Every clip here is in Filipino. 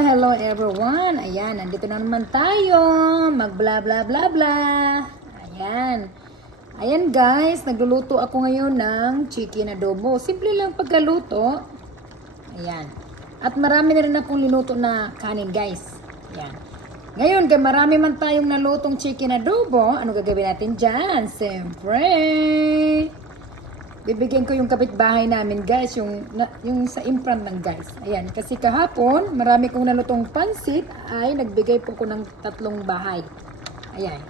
hello everyone. Ayan, nandito na naman tayo. Mag-bla bla bla bla. Ayan. Ayan guys, nagluluto ako ngayon ng chicken adobo. Simple lang pagkaluto. Ayan. At marami na rin akong linuto na kanin guys. Ayan. Ngayon, kaya marami man tayong nalutong chicken adobo, ano gagawin natin dyan? Siyempre, bibigyan ko yung kapitbahay namin guys, yung sa imprant ng guys. Ayan, kasi kahapon, marami kong nalutong pansit, ay nagbigay po ko ng 3 bahay. Ayan.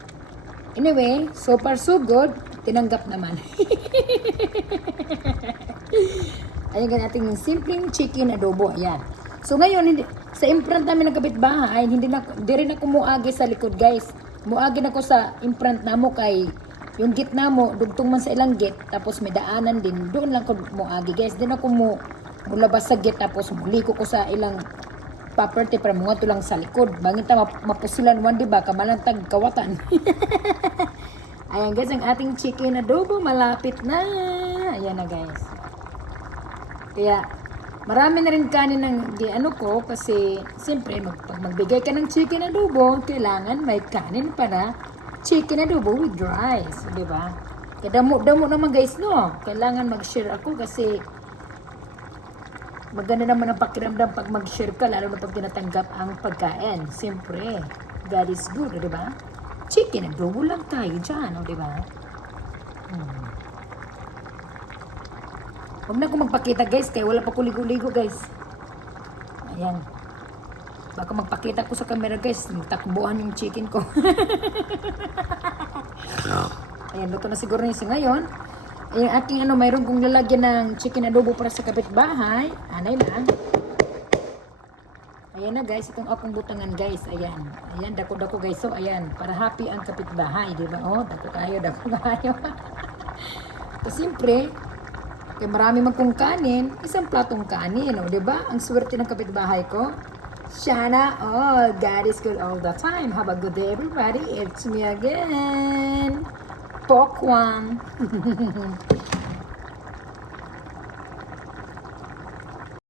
Anyway, so far so good, tinanggap naman. Ayan, ganyan natin yung simpleng chicken adobo. Ayan. So ngayon, sa imprant namin ng kapitbahay, hindi rin ako muagi sa likod guys. Muagi na ako sa imprant na mo kay yung gitna mo, dugtong man sa ilang gate, tapos may daanan din, doon lang ko muagi guys. Din ako mulabas sa gate, tapos muliko ko sa ilang property para mga tulang sa likod. Bangin ta mapusilan one, diba? Kamalantag kawatan. Ayan guys, ang ating chicken adobo, malapit na. Ayan na guys. Kaya, marami na rin kanin ng ko kasi siyempre pag magbigay ka ng chicken adobo, kailangan may kanin para chicken adobo with rice, di ba? Kaya damo naman guys, no? Kailangan mag-share ako kasi maganda naman ang pakiramdam pag mag-share ka, lalo na pag tinatanggap ang pagkain. Siyempre, God is good, di ba? Chicken adobo lang tayo dyan, di ba? Huwag na ako magpakita guys, kaya wala pa ko ligo-ligo guys. Ayan. Baka magpakita ko sa camera guys, takbuhan yung chicken ko. Ayan, luto na siguro na yung ngayon. Ayan, aking mayroon kong lalagyan ng chicken adobo para sa kapitbahay. Anay lang. Ayan na guys, itong akong butangan guys. Ayan. Ayan, dako-dako guys. So, ayan, para happy ang kapitbahay. Diba? Oh, dako kayo. So, siyempre, kaya marami man kong kanin, isang platong kanin, o, diba? Ang swerte ng kapitbahay ko. Shana, oh, God is good all the time. Have a good day, everybody. It's me again, Pokwang.